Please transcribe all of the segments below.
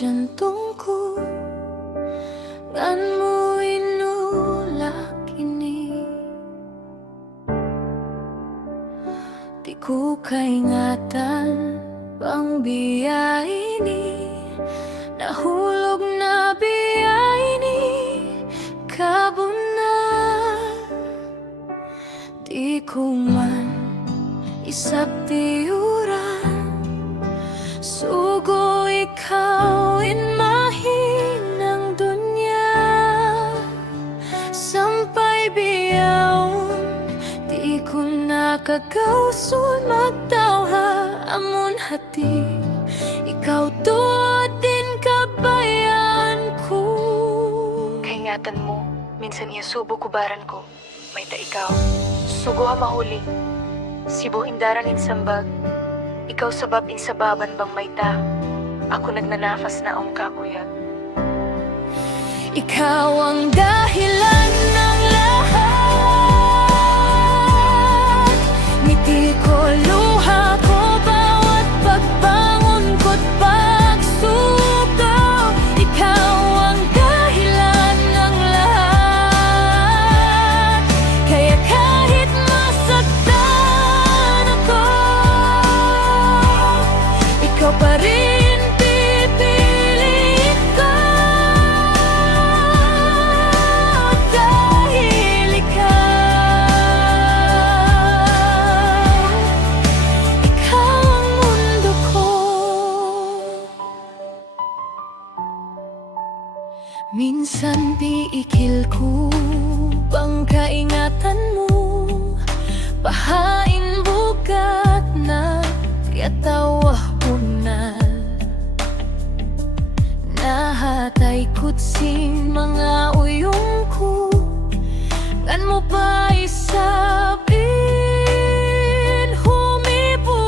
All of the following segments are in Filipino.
jantong ko, ngan mo inulak ini. Di ko kaingatan bang biyay ni, nahulog na biyay ni kabunan. Di ko man isap tiuran, sugo ikaw in mahinang dunya. Sampay biyawon, di ko nakagawson magtawha amon hati. Ikaw tuod din kabayan ko. Kaingatan mo, minsan iya subo kubaran ko. May ta ikaw, sugo ha mahuli. Sibo indaran insambag, ikaw sabab insababan bang may ta. Ako nagnanafas na ang kakuyag. Ikaw ang dahilan ng lahat. Ngiti ko, luha ko, bawat pagbangon ko't pagsuko. Ikaw ang dahilan ng lahat. Kaya kahit masaktan ako, ikaw pa rin pipiliin ko. Dahil ikaw ang mundo ko. Minsan piikil ko bang kaingatan mo, pahain bugat na katawa unal. Nahatay kutsing mga uyong ko, ngan mo pa isabin humibong.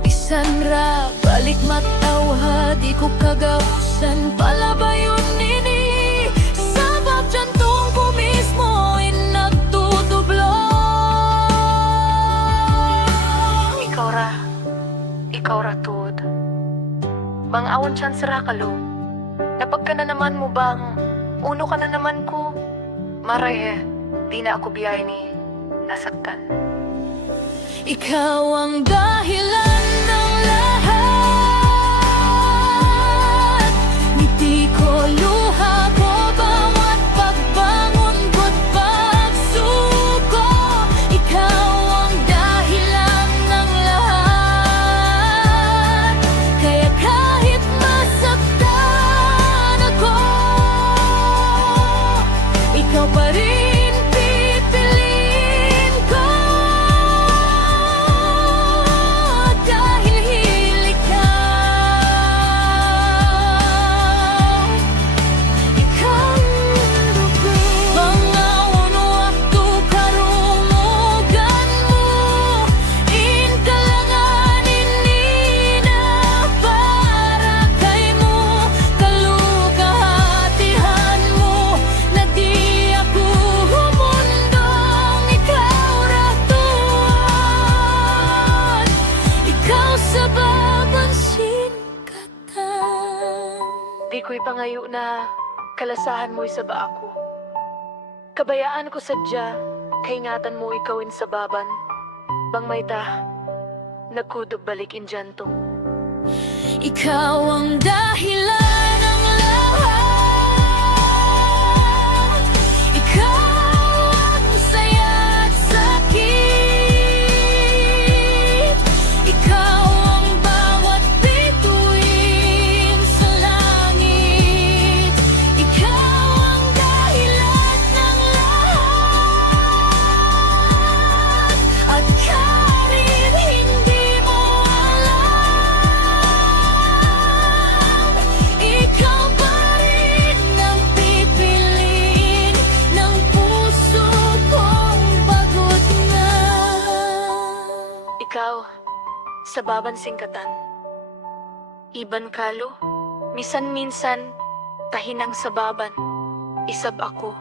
Bisan ra balik matawha, di ko kagausan palabayon nini. Sabab jantong ko mismo nagtutublong. Ikaw ra tuod. Bang awon chan sira kalo, napagka na naman mo bang, uno ka na naman ko. Maray di na ako biyay ni nasaktan. Ikaw ang dahilan ng lahat. Ngiti ko, luha ko, bawat pagbangon ko't pagsuko. Ikaw ang dahilan ng lahat. Kaya kahit masaktan ako, ikaw pa rin pipiliin ko. Dahil ikaw ang mundo ko. Mga uno-akto karumugan mo, inkalanganin ni na para kay mo. Kalugahatihan mo na di ako humundong. Ikaw ra tuod, ikaw sa babansin katan. Di ko'y pangayo na kalasahan mo'y saba ako. Kabayaan ko sadya, kaingatan mo ikawin sa baban. Bang may ta, nagkudob balik in jantong. Ikaw ang dahilan ng lahat. Ikaw ang saya at sakit. Ikaw ang bawat bituin sa langit. Ikaw ang dahilan ng lahat. At kahit hindi mo alam, ikaw pa rin ang pipiliin ng puso kong pagod na. Ikaw, sa baban singkatan. Iban kalo, misan-minsan, tahinang sa baban. Isab ako,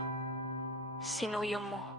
sinuyong mo.